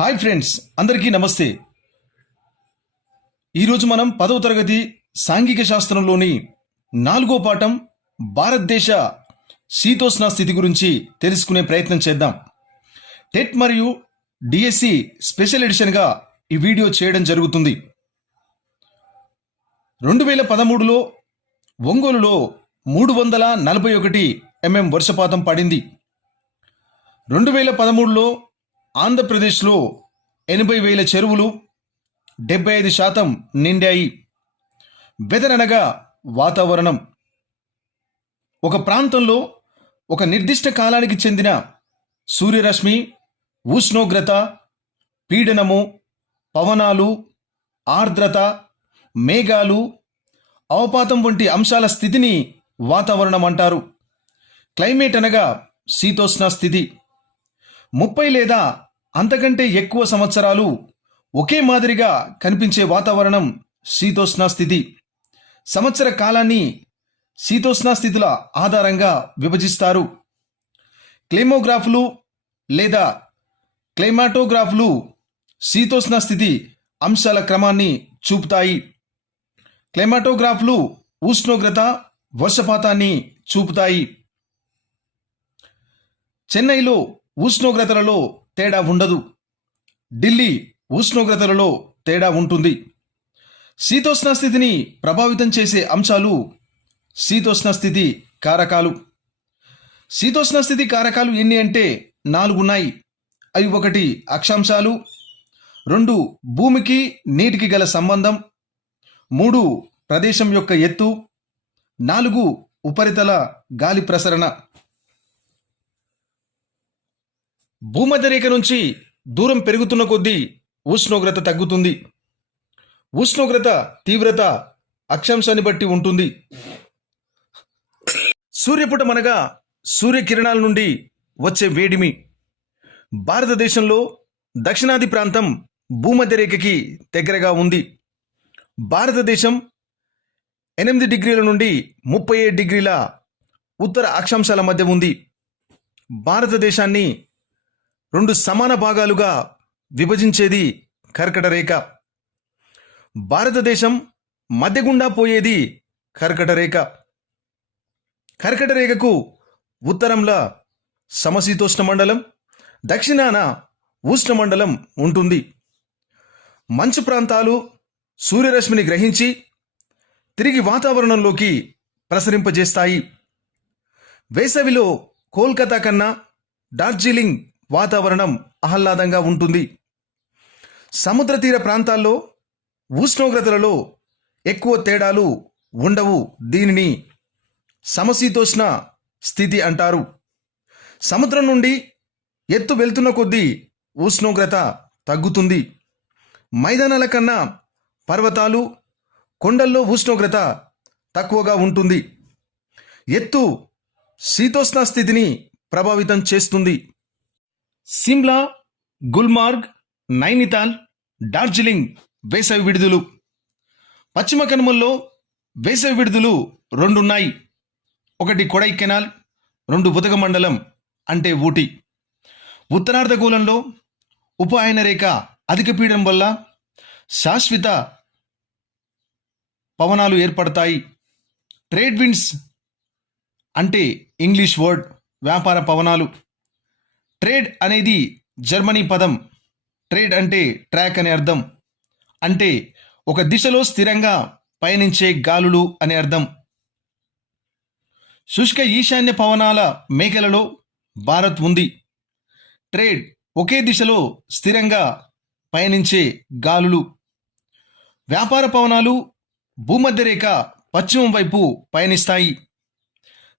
Hi friends, అందరికీ నమస్తే. ఈరోజు మనం 10వ తరగతి సాంఘిక శాస్త్రంలోని 4వ పాఠం భారతదేశ శీతోష్ణ స్థితి గురించి తెలుసుకునే ప్రయత్నం చేద్దాం. టెట్ మరియు డిఎస్సి స్పెషల్ ఎడిషన్గా ఈ వీడియో చేయడం జరుగుతుంది. 2013లో ఒంగోలులో 341 వర్షపాతం పడింది. 2013లో ఆంధ్రప్రదేశ్లో 80,000 చెరువులు 75% నిండాయి. వెదర్ అనగా వాతావరణం. ఒక ప్రాంతంలో ఒక నిర్దిష్ట కాలానికి చెందిన సూర్యరశ్మి, ఉష్ణోగ్రత, పీడనము, పవనాలు, ఆర్ద్రత, మేఘాలు, అవపాతం వంటి అంశాల స్థితిని వాతావరణం అంటారు. క్లైమేట్ అనగా శీతోష్ణ స్థితి. 30 లేదా అంతకంటే ఎక్కువ సంవత్సరాలు ఒకే మాదిరిగా కనిపించే వాతావరణం శీతోష్ణ స్థితి. సంవత్సర కాలాన్ని శీతోష్ణ స్థితుల ఆధారంగా విభజిస్తారు. క్లైమోగ్రాఫ్లు లేదా క్లైమాటోగ్రాఫ్లు శీతోష్ణ స్థితి అంశాల క్రమాన్ని చూపుతాయి. క్లైమాటోగ్రాఫ్లు ఉష్ణోగ్రత, వర్షపాతాన్ని చూపుతాయి. చెన్నైలో ఉష్ణోగ్రతలలో తేడా ఉండదు. ఢిల్లీ ఉష్ణోగ్రతలలో తేడా ఉంటుంది. శీతోష్ణ స్థితిని ప్రభావితం చేసే అంశాలు శీతోష్ణ స్థితి కారకాలు. శీతోష్ణ స్థితి కారకాలు ఎన్ని అంటే 4 ఉన్నాయి. అవి 1 అక్షాంశాలు, 2 భూమికి నీటికి గల సంబంధం, 3 ప్రదేశం యొక్క ఎత్తు, 4 ఉపరితల గాలి ప్రసరణ. భూమధ్యరేఖ నుంచి దూరం పెరుగుతున్న కొద్దీ ఉష్ణోగ్రత తగ్గుతుంది. ఉష్ణోగ్రత తీవ్రత అక్షాంశాన్ని బట్టి ఉంటుంది. సూర్యపుటం అనగా సూర్యకిరణాల నుండి వచ్చే వేడిమి. భారతదేశంలో దక్షిణాది ప్రాంతం భూమధ్యరేఖకి దగ్గరగా ఉంది. భారతదేశం 8 డిగ్రీల నుండి 37 డిగ్రీల ఉత్తర అక్షాంశాల మధ్య ఉంది. భారతదేశాన్ని 2 సమాన భాగాలుగా విభజించేది కర్కట రేఖ. భారతదేశం మధ్య గుండా పోయేది కర్కట రేఖ. కర్కట రేఖకు ఉత్తరంలో సమశీతోష్ణ మండలం, దక్షిణాన ఉష్ణమండలం ఉంటుంది. మంచు ప్రాంతాలు సూర్యరశ్మిని గ్రహించి తిరిగి వాతావరణంలోకి ప్రసరింపజేస్తాయి. వేసవిలో కోల్కతా కన్నా డార్జిలింగ్ వాతావరణం ఆహ్లాదంగా ఉంటుంది. సముద్ర తీర ప్రాంతాల్లో ఉష్ణోగ్రతలలో ఎక్కువ తేడాలు ఉండవు. దీనిని సమశీతోష్ణ స్థితి అంటారు. సముద్రం నుండి ఎత్తు వెళ్తున్న కొద్దీ ఉష్ణోగ్రత తగ్గుతుంది. మైదానాల కన్నా పర్వతాలు, కొండల్లో ఉష్ణోగ్రత తక్కువగా ఉంటుంది. ఎత్తు శీతోష్ణ స్థితిని ప్రభావితం చేస్తుంది. సిమ్లా, గుల్మార్గ్, నైనితాల్, డార్జిలింగ్ వేసవి విడుదలు. పశ్చిమ కనుమల్లో వేసవి విడుదలు 2 ఉన్నాయి. 1 కొడైకెనాల్, 2 ఉదగమండలం అంటే ఊటీ. ఉత్తరార్ధగోళంలో ఉపఆయన రేఖ అధిక పీడనం వల్ల శాశ్వత పవనాలు ఏర్పడతాయి. ట్రేడ్ విండ్స్ అంటే ఇంగ్లీష్ వర్డ్ వ్యాపార పవనాలు. ట్రేడ్ అనేది జర్మనీ పదం. ట్రేడ్ అంటే ట్రాక్ అనే అర్థం. అంటే ఒక దిశలో స్థిరంగా పయనించే గాలులు అనే అర్థం. శుష్క ఈశాన్య పవనాల మేఘలలో భారత్ ఉంది. ట్రేడ్ ఒకే దిశలో స్థిరంగా పయనించే గాలులు. వ్యాపార పవనాలు భూమధ్యరేఖ పశ్చిమం వైపు పయనిస్తాయి.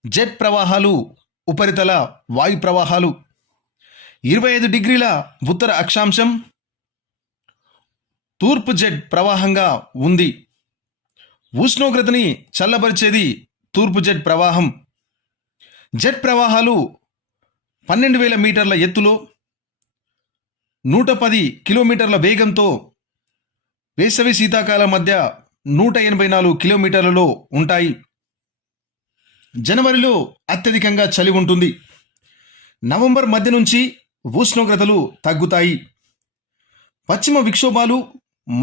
జెట్ ప్రవాహాలు ఉపరితల వాయు ప్రవాహాలు. 25 డిగ్రీల ఉత్తర అక్షాంశం తూర్పు జెట్ ప్రవాహంగా ఉంది. ఉష్ణోగ్రతని చల్లబరిచేది తూర్పు జెట్ ప్రవాహం. జెట్ ప్రవాహాలు 12,000 మీటర్ల ఎత్తులో 110 కిలోమీటర్ల వేగంతో వేసవి శీతాకాలం మధ్య 184 కిలోమీటర్లలో ఉంటాయి. జనవరిలో అత్యధికంగా చలి ఉంటుంది. నవంబర్ మధ్య నుంచి ఉష్ణోగ్రతలు తగ్గుతాయి. పశ్చిమ విక్షోభాలు,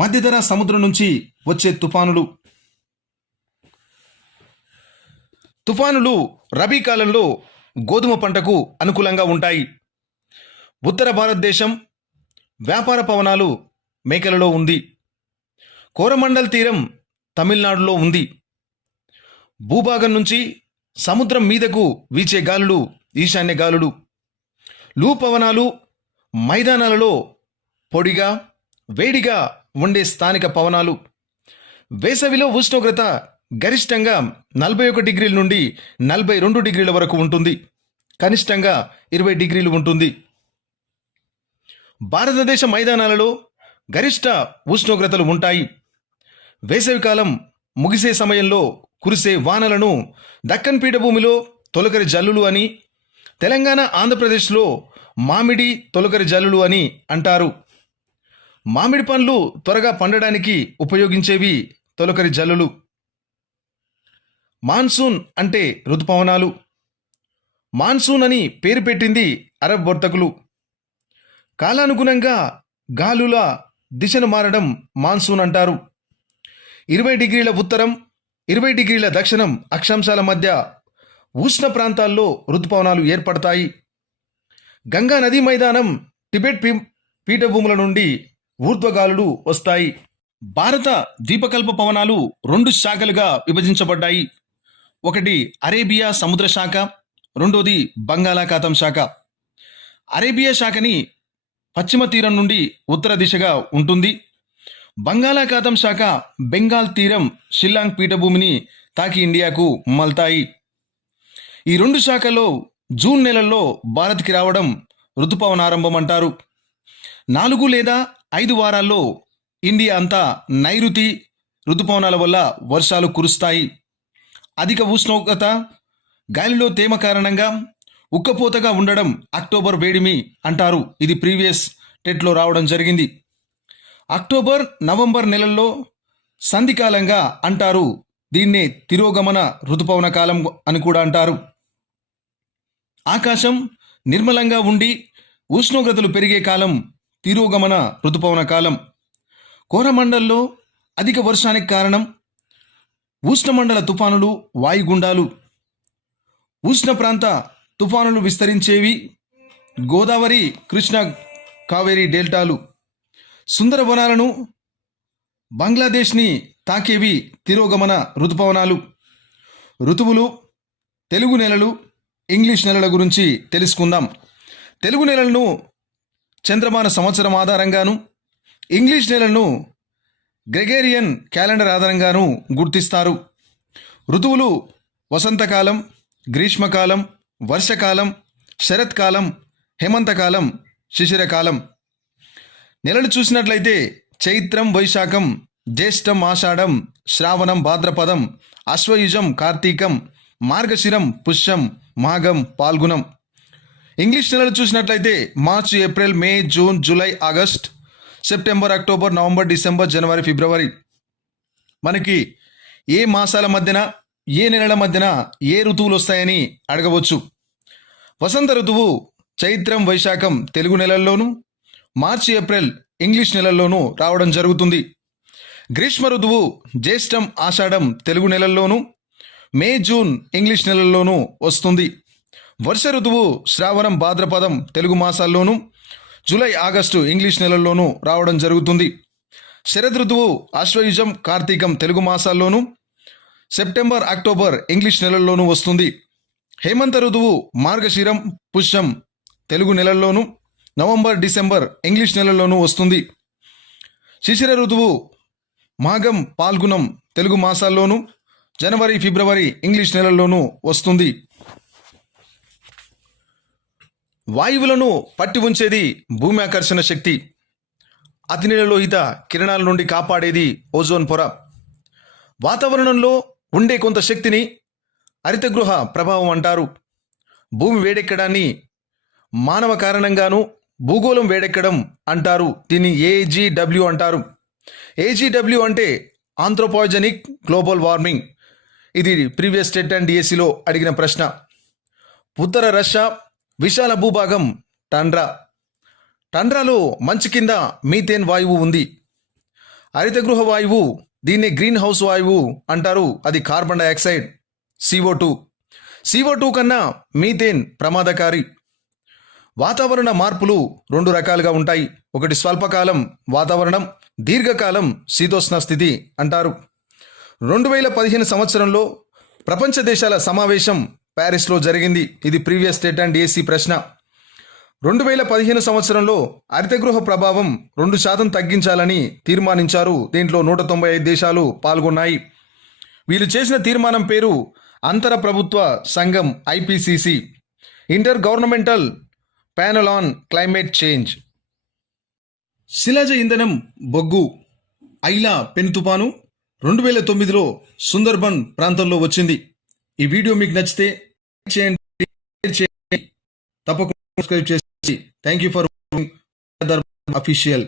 మధ్యధరా సముద్రం నుంచి వచ్చే తుఫానులు. తుఫానులు రబీ కాలంలో గోధుమ పంటకు అనుకూలంగా ఉంటాయి. ఉత్తర భారతదేశం వ్యాపార పవనాలు మేకలలో ఉంది. కోరమండల్ తీరం తమిళనాడులో ఉంది. భూభాగం నుంచి సముద్రం మీదకు వీచే గాలులు ఈశాన్య గాలులు. లూ పవనాలు మైదానాలలో పొడిగా వేడిగా ఉండే స్థానిక పవనాలు. వేసవిలో ఉష్ణోగ్రత గరిష్టంగా 41 డిగ్రీల నుండి 42 డిగ్రీల వరకు ఉంటుంది. కనిష్టంగా 20 డిగ్రీలు ఉంటుంది. భారతదేశ మైదానాలలో గరిష్ట ఉష్ణోగ్రతలు ఉంటాయి. వేసవికాలం ముగిసే సమయంలో కురిసే వానలను దక్కన్ పీఠభూమిలో తొలకరి జల్లులు అని, తెలంగాణ ఆంధ్రప్రదేశ్లో మామిడి తొలకరి జల్లులు అని అంటారు. మామిడి పండ్లు త్వరగా పండడానికి ఉపయోగించేవి తొలకరి జల్లులు. మాన్సూన్ అంటే ఋతుపవనాలు. మాన్సూన్ అని పేరు పెట్టింది అరబ్ వర్తకులు. కాలానుగుణంగా గాలుల దిశను మారడం మాన్సూన్ అంటారు. 20 డిగ్రీల ఉత్తరం 20 డిగ్రీల దక్షిణం అక్షాంశాల మధ్య ఉష్ణ ప్రాంతాల్లో ఋతుపవనాలు ఏర్పడతాయి. గంగా నదీ మైదానం, టిబెట్ పీఠభూముల నుండి ఊర్ధ్వగాలులు వస్తాయి. భారత ద్వీపకల్ప పవనాలు 2 శాఖలుగా విభజించబడ్డాయి. ఒకటి అరేబియా సముద్ర శాఖ, రెండోది బంగాళాఖాతం శాఖ. అరేబియా శాఖని పశ్చిమ తీరం నుండి ఉత్తర దిశగా ఉంటుంది. బంగాళాఖాతం శాఖ బెంగాల్ తీరం, షిల్లాంగ్ పీఠభూమిని తాకి ఇండియాకు మల్తాయి. ఈ 2 శాఖల్లో జూన్ నెలల్లో భారత్కి రావడం ఋతుపవనారంభం అంటారు. 4 లేదా 5 వారాల్లో ఇండియా అంతా నైరుతి ఋతుపవనాల వల్ల వర్షాలు కురుస్తాయి. అధిక ఉష్ణోగ్రత, గాలిలో తేమ కారణంగా ఉక్కపోతగా ఉండడం అక్టోబర్ వేడిమి అంటారు. ఇది ప్రీవియస్ టెట్లో రావడం జరిగింది. అక్టోబర్ నవంబర్ నెలల్లో సంధికాలంగా అంటారు. దీన్నే తిరోగమన ఋతుపవన కాలం అని కూడా అంటారు. ఆకాశం నిర్మలంగా ఉండి ఉష్ణోగ్రతలు పెరిగే కాలం తిరోగమన ఋతుపవన కాలం. కోరమండల్లో అధిక వర్షానికి కారణం ఉష్ణమండల తుఫానులు, వాయుగుండాలు. ఉష్ణ ప్రాంత తుఫానులు విస్తరించేవి గోదావరి, కృష్ణ, కావేరీ డెల్టాలు. సుందర వనాలను, బంగ్లాదేశ్ని తాకేవి తిరోగమన ఋతుపవనాలు. ఋతువులు, తెలుగు నెలలు, ఇంగ్లీష్ నెలల గురించి తెలుసుకుందాం. తెలుగు నెలలను చంద్రమాన సంవత్సరం ఆధారంగాను, ఇంగ్లీష్ నెలలను గ్రెగేరియన్ క్యాలెండర్ ఆధారంగాను గుర్తిస్తారు. ఋతువులు వసంతకాలం, గ్రీష్మకాలం, వర్షకాలం, శరత్కాలం, హేమంతకాలం, శిశిరకాలం. నెలలు చూసినట్లయితే చైత్రం, వైశాఖం, జ్యేష్టం, ఆషాఢం, శ్రావణం, భాద్రపదం, అశ్వయుజం, కార్తీకం, మార్గశిరం, పుష్యం, మాఘం, పాల్గుణం. ఇంగ్లీష్ నెలలు చూసినట్లయితే March, April, May, June, July, August, September, October, November, December, జనవరి, ఫిబ్రవరి. మనకి ఏ మాసాల మధ్యన, ఏ నెలల మధ్యన ఏ ఋతువులు వస్తాయని అడగవచ్చు. వసంత ఋతువు చైత్రం, వైశాఖం తెలుగు నెలల్లోనూ, మార్చి, ఏప్రిల్ ఇంగ్లీష్ నెలల్లోనూ రావడం జరుగుతుంది. గ్రీష్మ ఋతువు జ్యేష్టం, ఆషాఢం తెలుగు నెలల్లోనూ, మే, జూన్ ఇంగ్లీష్ నెలల్లోనూ వస్తుంది. వర్ష ఋతువు శ్రావణం, భాద్రపదం తెలుగు మాసాల్లోనూ, జూలై, ఆగస్టు ఇంగ్లీష్ నెలల్లోనూ రావడం జరుగుతుంది. శరద్ ఋతువు ఆశ్వయుజం, కార్తీకం తెలుగు మాసాల్లోనూ, సెప్టెంబర్, అక్టోబర్ ఇంగ్లీష్ నెలల్లోనూ వస్తుంది. హేమంత ఋతువు మార్గశిరం, పుష్యం తెలుగు నెలల్లోనూ, నవంబర్, డిసెంబర్ ఇంగ్లీష్ నెలల్లోనూ వస్తుంది. శిశిర ఋతువు మాఘం, పాల్గుణం తెలుగు మాసాల్లోనూ, జనవరి, ఫిబ్రవరి ఇంగ్లీష్ నెలల్లోనూ వస్తుంది. వాయువులను పట్టి ఉంచేది భూమి ఆకర్షణ శక్తి. అతినీలలోహిత కిరణాల నుండి కాపాడేది ఓజోన్ పొర. వాతావరణంలో ఉండే కొంత శక్తిని హరితగృహ ప్రభావం అంటారు. భూమి వేడెక్కడాన్ని మానవ కారణంగాను, భూగోళం వేడెక్కడం అంటారు. దీన్ని ఏజీడబ్ల్యూ అంటారు. ఏజీడబ్ల్యూ అంటే ఆంథ్రోపాజెనిక్ గ్లోబల్ వార్మింగ్. ఇది ప్రీవియస్ టెట్ అండ్ డిఎస్సిలో అడిగిన ప్రశ్న. ఉత్తర రష్యా విశాల భూభాగం టండ్రా. టండ్రాలో మంచు కింద మీథేన్ వాయువు ఉంది. హరితగృహ వాయువు, దీన్ని గ్రీన్ హౌస్ వాయువు అంటారు. అది కార్బన్ డైఆక్సైడ్, CO2. CO2 కన్నా మీథేన్ ప్రమాదకారి. వాతావరణ మార్పులు 2 రకాలుగా ఉంటాయి. ఒకటి స్వల్పకాలం వాతావరణం, దీర్ఘకాలం శీతోష్ణ స్థితి అంటారు. 2015 సంవత్సరంలో ప్రపంచ దేశాల సమావేశం ప్యారిస్లో జరిగింది. ఇది ప్రీవియస్ స్టేట్ అండ్ ఏసీ ప్రశ్న. 2015 సంవత్సరంలో హరితగృహ ప్రభావం 2% తగ్గించాలని తీర్మానించారు. దీంట్లో 195 దేశాలు పాల్గొన్నాయి. వీళ్ళు చేసిన తీర్మానం పేరు అంతర ప్రభుత్వ సంఘం, IPCC, inter governmental panel on climate change. శిలాజ ఇంధనం బొగ్గు ఐలా పెను తుపాను 2009లో సుందర్బన్ ప్రాంతంలో వచ్చింది. ఈ వీడియో మీకు నచ్చితే లైక్ చేయండి, షేర్ చేయండి, తప్పకుండా సబ్స్క్రైబ్ చేసి thank you for watching official.